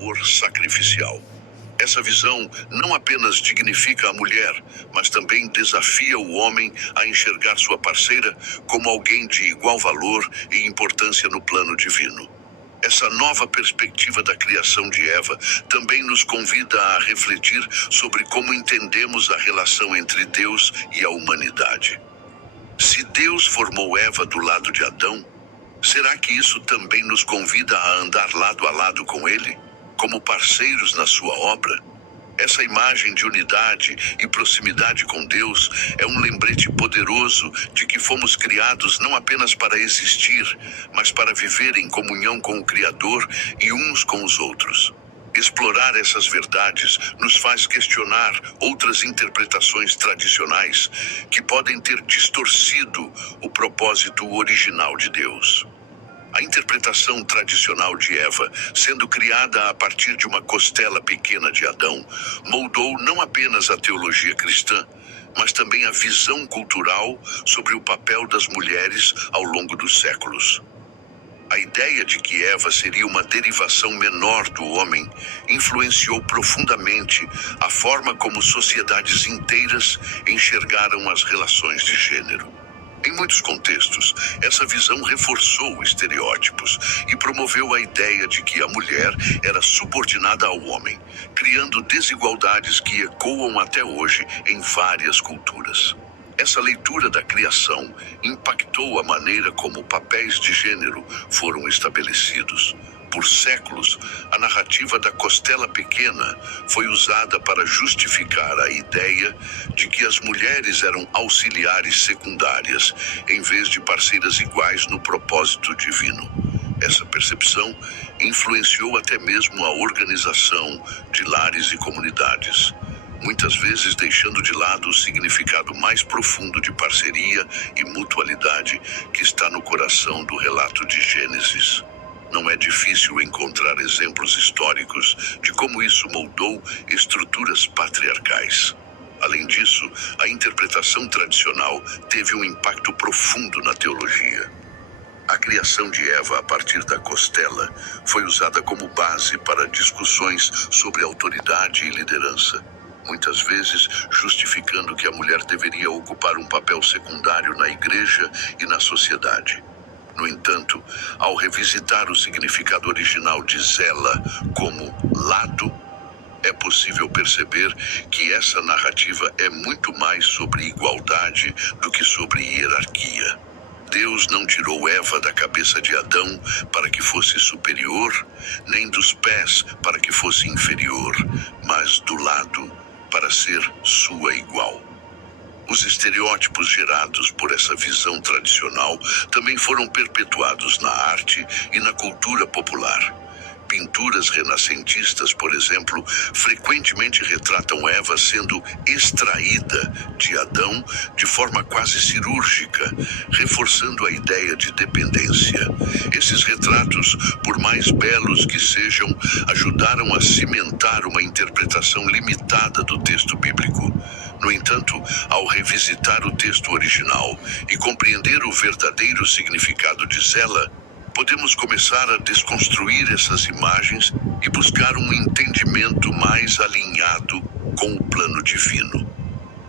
amor sacrificial. Essa visão não apenas dignifica a mulher, mas também desafia o homem a enxergar sua parceira como alguém de igual valor e importância no plano divino. Essa nova perspectiva da criação de Eva também nos convida a refletir sobre como entendemos a relação entre Deus e a humanidade. Se Deus formou Eva do lado de Adão, será que isso também nos convida a andar lado a lado com ele, como parceiros na sua obra? Essa imagem de unidade e proximidade com Deus é um lembrete poderoso de que fomos criados não apenas para existir, mas para viver em comunhão com o Criador e uns com os outros. Explorar essas verdades nos faz questionar outras interpretações tradicionais que podem ter distorcido o propósito original de Deus. A interpretação tradicional de Eva, sendo criada a partir de uma costela pequena de Adão, moldou não apenas a teologia cristã, mas também a visão cultural sobre o papel das mulheres ao longo dos séculos. A ideia de que Eva seria uma derivação menor do homem influenciou profundamente a forma como sociedades inteiras enxergaram as relações de gênero. Em muitos contextos, essa visão reforçou estereótipos e promoveu a ideia de que a mulher era subordinada ao homem, criando desigualdades que ecoam até hoje em várias culturas. Essa leitura da criação impactou a maneira como papéis de gênero foram estabelecidos. Por séculos, a narrativa da costela pequena foi usada para justificar a ideia de que as mulheres eram auxiliares secundárias, em vez de parceiras iguais no propósito divino. Essa percepção influenciou até mesmo a organização de lares e comunidades, muitas vezes deixando de lado o significado mais profundo de parceria e mutualidade que está no coração do relato de Gênesis. Não é difícil encontrar exemplos históricos de como isso moldou estruturas patriarcais. Além disso, a interpretação tradicional teve um impacto profundo na teologia. A criação de Eva a partir da costela foi usada como base para discussões sobre autoridade e liderança, muitas vezes justificando que a mulher deveria ocupar um papel secundário na igreja e na sociedade. No entanto, ao revisitar o significado original de Zela como lado, é possível perceber que essa narrativa é muito mais sobre igualdade do que sobre hierarquia. Deus não tirou Eva da cabeça de Adão para que fosse superior, nem dos pés para que fosse inferior, mas do lado para ser sua igual. Os estereótipos gerados por essa visão tradicional também foram perpetuados na arte e na cultura popular. Pinturas renascentistas, por exemplo, frequentemente retratam Eva sendo extraída de Adão de forma quase cirúrgica, reforçando a ideia de dependência. Esses retratos, por mais belos que sejam, ajudaram a cimentar uma interpretação limitada do texto bíblico. No entanto, ao revisitar o texto original e compreender o verdadeiro significado de Zela, podemos começar a desconstruir essas imagens e buscar um entendimento mais alinhado com o plano divino.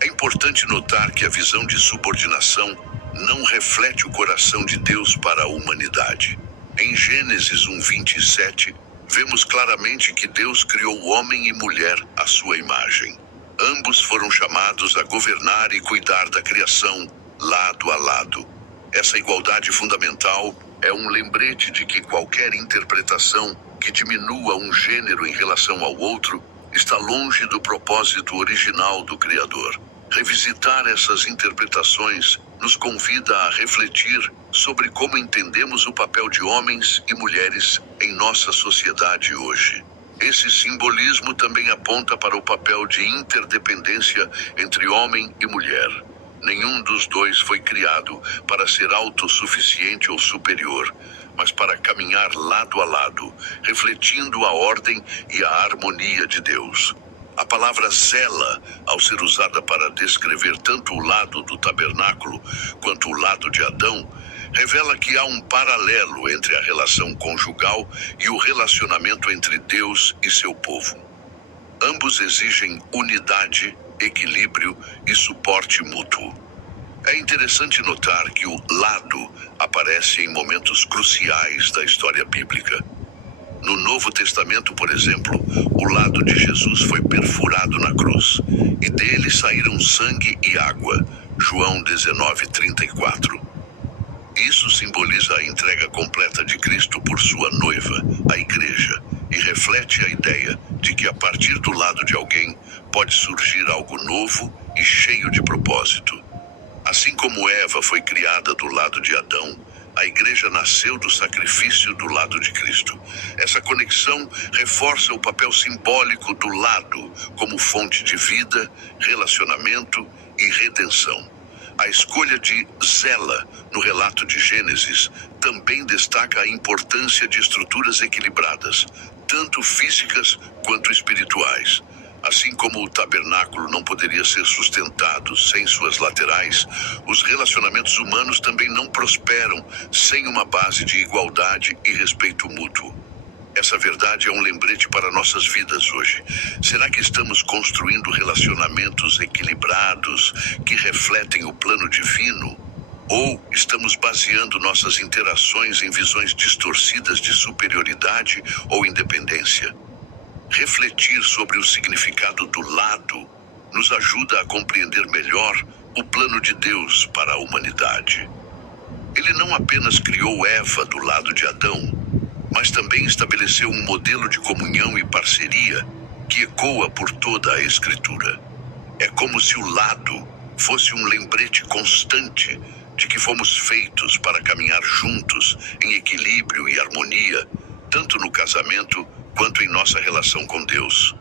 É importante notar que a visão de subordinação não reflete o coração de Deus para a humanidade. Em Gênesis 1:27, vemos claramente que Deus criou homem e mulher à sua imagem. Ambos foram chamados a governar e cuidar da criação, lado a lado. Essa igualdade fundamental é um lembrete de que qualquer interpretação que diminua um gênero em relação ao outro está longe do propósito original do Criador. Revisitar essas interpretações nos convida a refletir sobre como entendemos o papel de homens e mulheres em nossa sociedade hoje. Esse simbolismo também aponta para o papel de interdependência entre homem e mulher. Nenhum dos dois foi criado para ser autossuficiente ou superior, mas para caminhar lado a lado, refletindo a ordem e a harmonia de Deus. A palavra Zela, ao ser usada para descrever tanto o lado do tabernáculo quanto o lado de Adão, revela que há um paralelo entre a relação conjugal e o relacionamento entre Deus e seu povo. Ambos exigem unidade, equilíbrio e suporte mútuo. É interessante notar que o lado aparece em momentos cruciais da história bíblica. No Novo Testamento, por exemplo, o lado de Jesus foi perfurado na cruz, e dele saíram sangue e água. João 19:34. Isso simboliza a entrega completa de Cristo por sua noiva, a Igreja, e reflete a ideia de que a partir do lado de alguém pode surgir algo novo e cheio de propósito. Assim como Eva foi criada do lado de Adão, a Igreja nasceu do sacrifício do lado de Cristo. Essa conexão reforça o papel simbólico do lado como fonte de vida, relacionamento e redenção. A escolha de Zela, no relato de Gênesis, também destaca a importância de estruturas equilibradas, tanto físicas quanto espirituais. Assim como o tabernáculo não poderia ser sustentado sem suas laterais, os relacionamentos humanos também não prosperam sem uma base de igualdade e respeito mútuo. Essa verdade é um lembrete para nossas vidas hoje. Será que estamos construindo relacionamentos equilibrados que refletem o plano divino? Ou estamos baseando nossas interações em visões distorcidas de superioridade ou independência? Refletir sobre o significado do lado nos ajuda a compreender melhor o plano de Deus para a humanidade. Ele não apenas criou Eva do lado de Adão, mas também estabeleceu um modelo de comunhão e parceria que ecoa por toda a Escritura. É como se o lado fosse um lembrete constante de que fomos feitos para caminhar juntos em equilíbrio e harmonia, tanto no casamento quanto em nossa relação com Deus.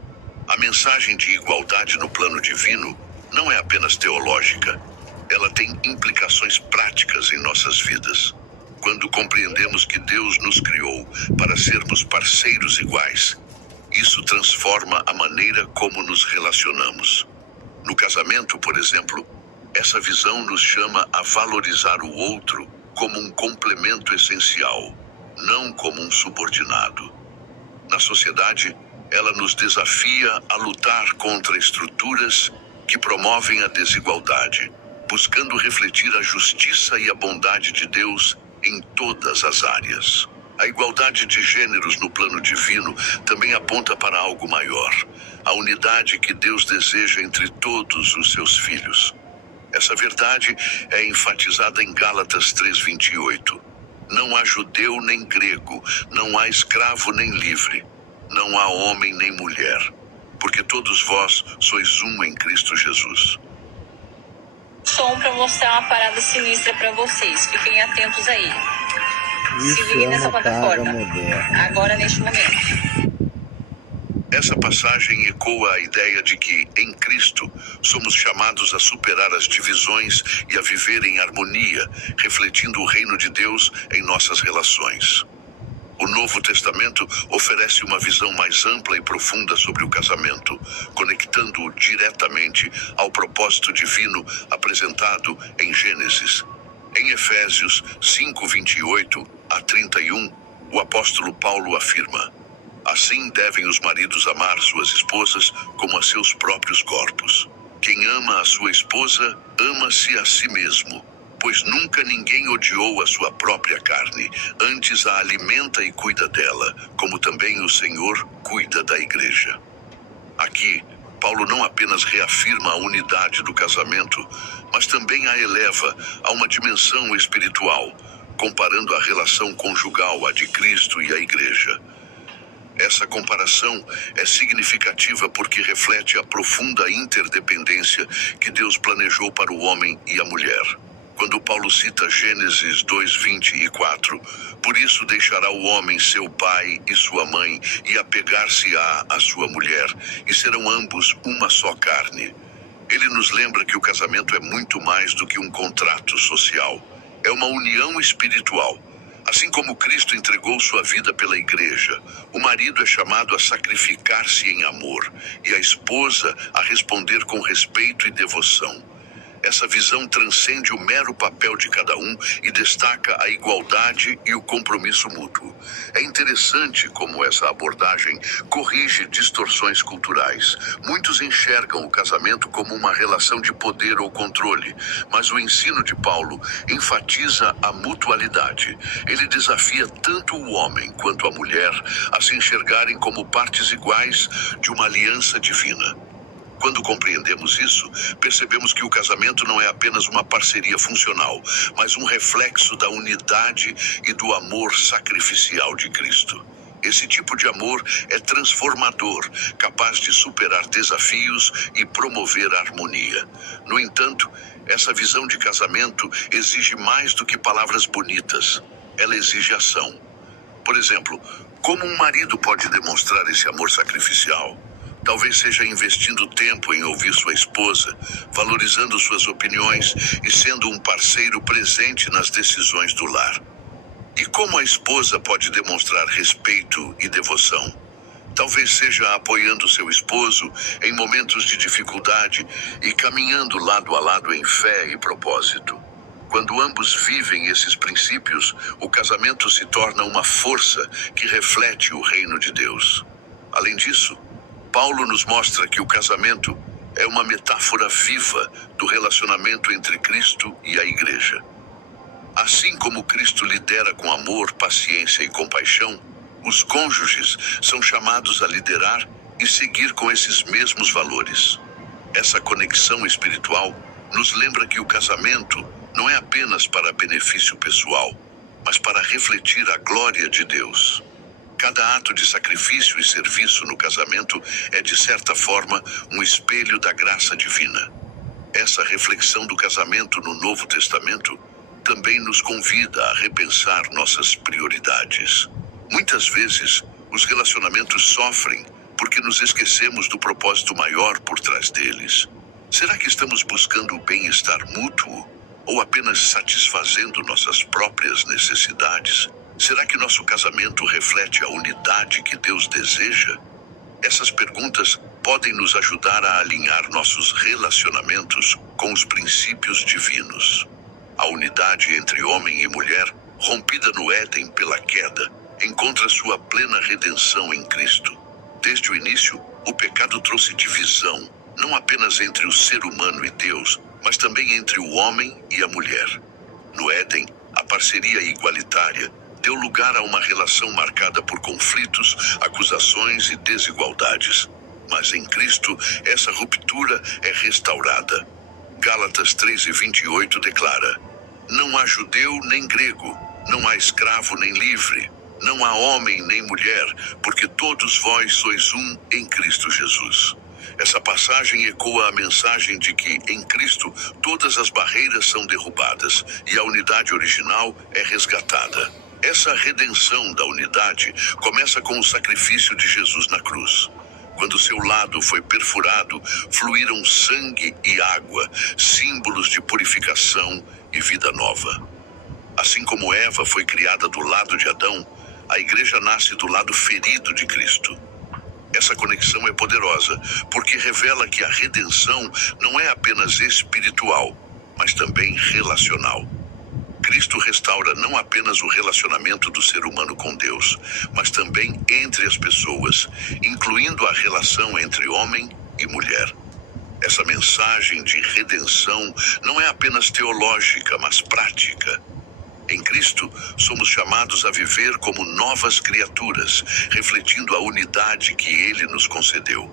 A mensagem de igualdade no plano divino não é apenas teológica, ela tem implicações práticas em nossas vidas. Quando compreendemos que Deus nos criou para sermos parceiros iguais, isso transforma a maneira como nos relacionamos. No casamento, por exemplo, essa visão nos chama a valorizar o outro como um complemento essencial, não como um subordinado. Na sociedade, ela nos desafia a lutar contra estruturas que promovem a desigualdade, buscando refletir a justiça e a bondade de Deus em todas as áreas. A igualdade de gêneros no plano divino também aponta para algo maior, a unidade que Deus deseja entre todos os seus filhos. Essa verdade é enfatizada em Gálatas 3:28. Não há judeu nem grego, não há escravo nem livre, não há homem nem mulher, porque todos vós sois um em Cristo Jesus. Som para mostrar uma parada sinistra para vocês. Fiquem atentos aí. Se Isso liguem é nessa uma casa plataforma. moderna. Agora, neste momento. Essa passagem ecoa a ideia de que, em Cristo, somos chamados a superar as divisões e a viver em harmonia, refletindo o reino de Deus em nossas relações. O Novo Testamento oferece uma visão mais ampla e profunda sobre o casamento, conectando-o diretamente ao propósito divino apresentado em Gênesis. Em Efésios 5:28-31, o apóstolo Paulo afirma: assim devem os maridos amar suas esposas como a seus próprios corpos. Quem ama a sua esposa, ama-se a si mesmo, pois nunca ninguém odiou a sua própria carne, antes a alimenta e cuida dela, como também o Senhor cuida da igreja. Aqui, Paulo não apenas reafirma a unidade do casamento, mas também a eleva a uma dimensão espiritual, comparando a relação conjugal à de Cristo e a igreja. Essa comparação é significativa porque reflete a profunda interdependência que Deus planejou para o homem e a mulher. Quando Paulo cita Gênesis 2:24, por isso deixará o homem seu pai e sua mãe e apegar-se-á à sua mulher, e serão ambos uma só carne. Ele nos lembra que o casamento é muito mais do que um contrato social. É uma união espiritual. Assim como Cristo entregou sua vida pela igreja, o marido é chamado a sacrificar-se em amor e a esposa a responder com respeito e devoção. Essa visão transcende o mero papel de cada um e destaca a igualdade e o compromisso mútuo. É interessante como essa abordagem corrige distorções culturais. Muitos enxergam o casamento como uma relação de poder ou controle, mas o ensino de Paulo enfatiza a mutualidade. Ele desafia tanto o homem quanto a mulher a se enxergarem como partes iguais de uma aliança divina. Quando compreendemos isso, percebemos que o casamento não é apenas uma parceria funcional, mas um reflexo da unidade e do amor sacrificial de Cristo. Esse tipo de amor é transformador, capaz de superar desafios e promover a harmonia. No entanto, essa visão de casamento exige mais do que palavras bonitas. Ela exige ação. Por exemplo, como um marido pode demonstrar esse amor sacrificial? Talvez seja investindo tempo em ouvir sua esposa, valorizando suas opiniões e sendo um parceiro presente nas decisões do lar. E como a esposa pode demonstrar respeito e devoção? Talvez seja apoiando seu esposo em momentos de dificuldade e caminhando lado a lado em fé e propósito. Quando ambos vivem esses princípios, o casamento se torna uma força que reflete o reino de Deus. Além disso, Paulo nos mostra que o casamento é uma metáfora viva do relacionamento entre Cristo e a Igreja. Assim como Cristo lidera com amor, paciência e compaixão, os cônjuges são chamados a liderar e seguir com esses mesmos valores. Essa conexão espiritual nos lembra que o casamento não é apenas para benefício pessoal, mas para refletir a glória de Deus. Cada ato de sacrifício e serviço no casamento é, de certa forma, um espelho da graça divina. Essa reflexão do casamento no Novo Testamento também nos convida a repensar nossas prioridades. Muitas vezes, os relacionamentos sofrem porque nos esquecemos do propósito maior por trás deles. Será que estamos buscando o bem-estar mútuo ou apenas satisfazendo nossas próprias necessidades? Será que nosso casamento reflete a unidade que Deus deseja? Essas perguntas podem nos ajudar a alinhar nossos relacionamentos com os princípios divinos. A unidade entre homem e mulher, rompida no Éden pela queda, encontra sua plena redenção em Cristo. Desde o início, o pecado trouxe divisão, não apenas entre o ser humano e Deus, mas também entre o homem e a mulher. No Éden, a parceria igualitária deu lugar a uma relação marcada por conflitos, acusações e desigualdades. Mas em Cristo, essa ruptura é restaurada. Gálatas 3:28 declara: não há judeu nem grego, não há escravo nem livre, não há homem nem mulher, porque todos vós sois um em Cristo Jesus. Essa passagem ecoa a mensagem de que, em Cristo, todas as barreiras são derrubadas e a unidade original é resgatada. Essa redenção da unidade começa com o sacrifício de Jesus na cruz. Quando seu lado foi perfurado, fluíram sangue e água, símbolos de purificação e vida nova. Assim como Eva foi criada do lado de Adão, a Igreja nasce do lado ferido de Cristo. Essa conexão é poderosa, porque revela que a redenção não é apenas espiritual, mas também relacional. Cristo restaura não apenas o relacionamento do ser humano com Deus, mas também entre as pessoas, incluindo a relação entre homem e mulher. Essa mensagem de redenção não é apenas teológica, mas prática. Em Cristo, somos chamados a viver como novas criaturas, refletindo a unidade que Ele nos concedeu.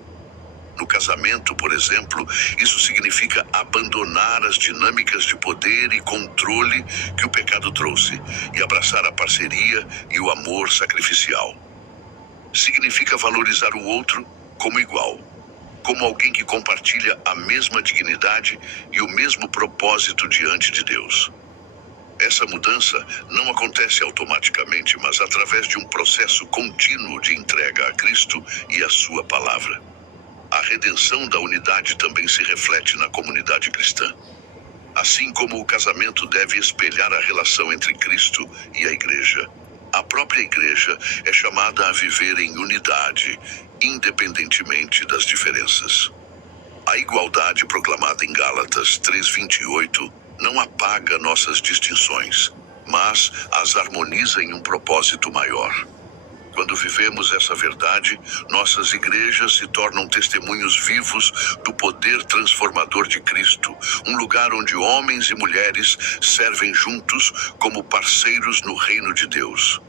No casamento, por exemplo, isso significa abandonar as dinâmicas de poder e controle que o pecado trouxe e abraçar a parceria e o amor sacrificial. Significa valorizar o outro como igual, como alguém que compartilha a mesma dignidade e o mesmo propósito diante de Deus. Essa mudança não acontece automaticamente, mas através de um processo contínuo de entrega a Cristo e a sua palavra. A redenção da unidade também se reflete na comunidade cristã. Assim como o casamento deve espelhar a relação entre Cristo e a Igreja, a própria Igreja é chamada a viver em unidade, independentemente das diferenças. A igualdade proclamada em Gálatas 3:28 não apaga nossas distinções, mas as harmoniza em um propósito maior. Quando vivemos essa verdade, nossas igrejas se tornam testemunhos vivos do poder transformador de Cristo, um lugar onde homens e mulheres servem juntos como parceiros no reino de Deus.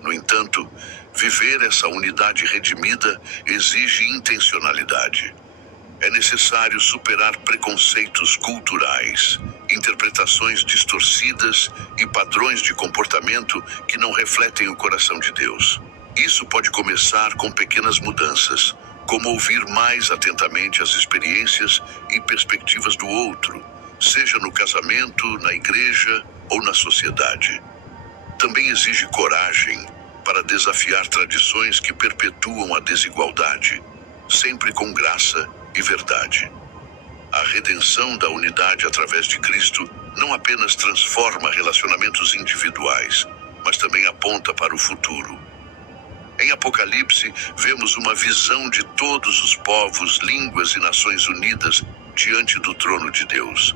No entanto, viver essa unidade redimida exige intencionalidade. É necessário superar preconceitos culturais, interpretações distorcidas e padrões de comportamento que não refletem o coração de Deus. Isso pode começar com pequenas mudanças, como ouvir mais atentamente as experiências e perspectivas do outro, seja no casamento, na igreja ou na sociedade. Também exige coragem para desafiar tradições que perpetuam a desigualdade, sempre com graça e verdade. A redenção da unidade através de Cristo não apenas transforma relacionamentos individuais, mas também aponta para o futuro. Em Apocalipse, vemos uma visão de todos os povos, línguas e nações unidas diante do trono de Deus.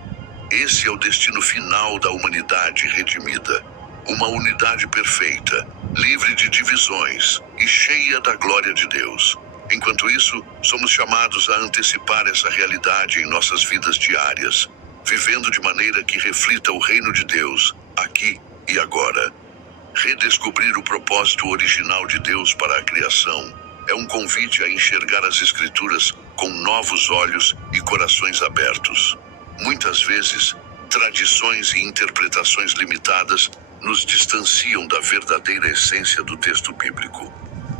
Esse é o destino final da humanidade redimida. Uma unidade perfeita, livre de divisões e cheia da glória de Deus. Enquanto isso, somos chamados a antecipar essa realidade em nossas vidas diárias, vivendo de maneira que reflita o reino de Deus, aqui e agora. Redescobrir o propósito original de Deus para a criação é um convite a enxergar as Escrituras com novos olhos e corações abertos. Muitas vezes, tradições e interpretações limitadas nos distanciam da verdadeira essência do texto bíblico.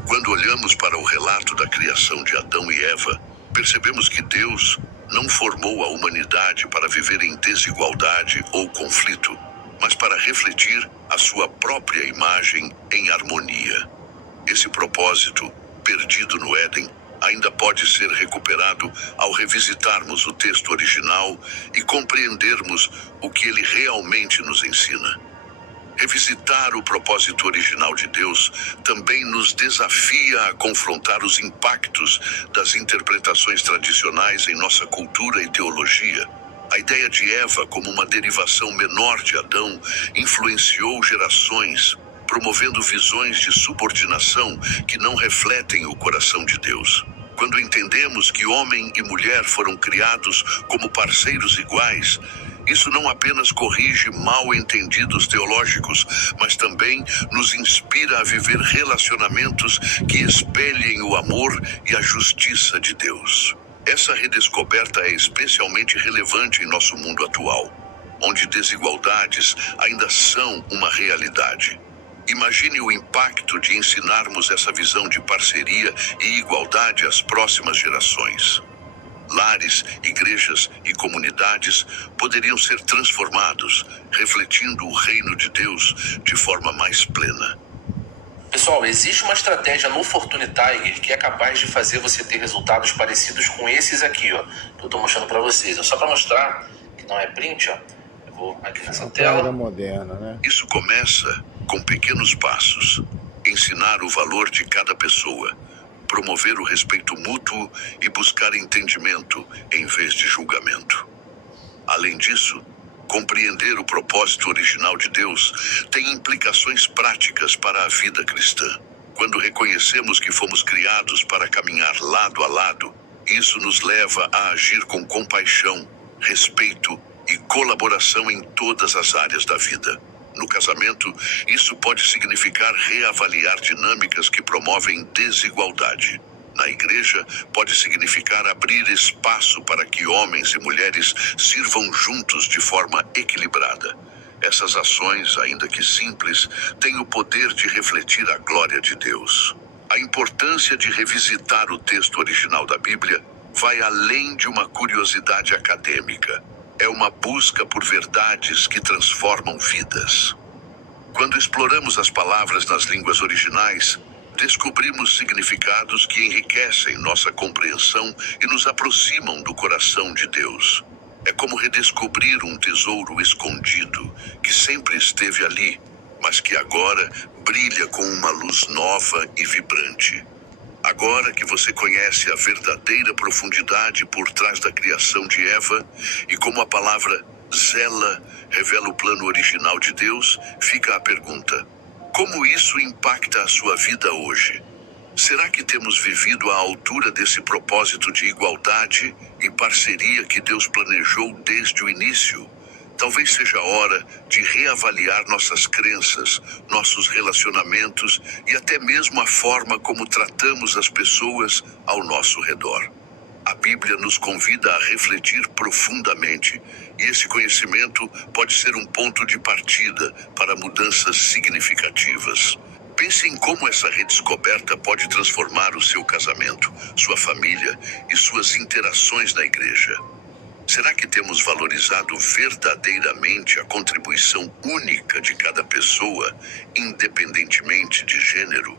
Quando olhamos para o relato da criação de Adão e Eva, percebemos que Deus não formou a humanidade para viver em desigualdade ou conflito, mas para refletir a sua própria imagem em harmonia. Esse propósito, perdido no Éden, ainda pode ser recuperado ao revisitarmos o texto original e compreendermos o que ele realmente nos ensina. Revisitar o propósito original de Deus também nos desafia a confrontar os impactos das interpretações tradicionais em nossa cultura e teologia. A ideia de Eva como uma derivação menor de Adão influenciou gerações, promovendo visões de subordinação que não refletem o coração de Deus. Quando entendemos que homem e mulher foram criados como parceiros iguais, isso não apenas corrige mal-entendidos teológicos, mas também nos inspira a viver relacionamentos que espelhem o amor e a justiça de Deus. Essa redescoberta é especialmente relevante em nosso mundo atual, onde desigualdades ainda são uma realidade. Imagine o impacto de ensinarmos essa visão de parceria e igualdade às próximas gerações. Lares, igrejas e comunidades poderiam ser transformados, refletindo o reino de Deus de forma mais plena. Pessoal, existe uma estratégia no Fortune Tiger que é capaz de fazer você ter resultados parecidos com esses aqui, ó, que eu estou mostrando para vocês. Só para mostrar que não é print, ó. Eu vou aqui nessa tela. Moderna, né? Isso começa com pequenos passos. Ensinar o valor de cada pessoa, promover o respeito mútuo e buscar entendimento em vez de julgamento. Além disso, compreender o propósito original de Deus tem implicações práticas para a vida cristã. Quando reconhecemos que fomos criados para caminhar lado a lado, isso nos leva a agir com compaixão, respeito e colaboração em todas as áreas da vida. No casamento, isso pode significar reavaliar dinâmicas que promovem desigualdade. Na igreja, pode significar abrir espaço para que homens e mulheres sirvam juntos de forma equilibrada. Essas ações, ainda que simples, têm o poder de refletir a glória de Deus. A importância de revisitar o texto original da Bíblia vai além de uma curiosidade acadêmica. É uma busca por verdades que transformam vidas. Quando exploramos as palavras nas línguas originais, descobrimos significados que enriquecem nossa compreensão e nos aproximam do coração de Deus. É como redescobrir um tesouro escondido que sempre esteve ali, mas que agora brilha com uma luz nova e vibrante. Agora que você conhece a verdadeira profundidade por trás da criação de Eva e como a palavra zela revela o plano original de Deus, fica a pergunta: como isso impacta a sua vida hoje? Será que temos vivido à altura desse propósito de igualdade e parceria que Deus planejou desde o início? Talvez seja a hora de reavaliar nossas crenças, nossos relacionamentos e até mesmo a forma como tratamos as pessoas ao nosso redor. A Bíblia nos convida a refletir profundamente, e esse conhecimento pode ser um ponto de partida para mudanças significativas. Pense em como essa redescoberta pode transformar o seu casamento, sua família e suas interações na igreja. Será que temos valorizado verdadeiramente a contribuição única de cada pessoa, independentemente de gênero?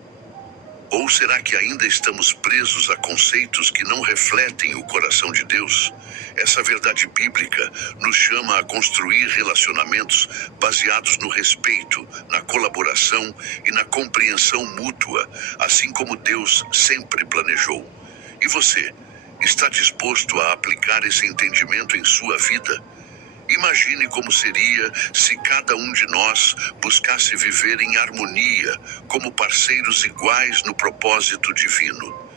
Ou será que ainda estamos presos a conceitos que não refletem o coração de Deus? Essa verdade bíblica nos chama a construir relacionamentos baseados no respeito, na colaboração e na compreensão mútua, assim como Deus sempre planejou. E você, está disposto a aplicar esse entendimento em sua vida? Imagine como seria se cada um de nós buscasse viver em harmonia, como parceiros iguais no propósito divino.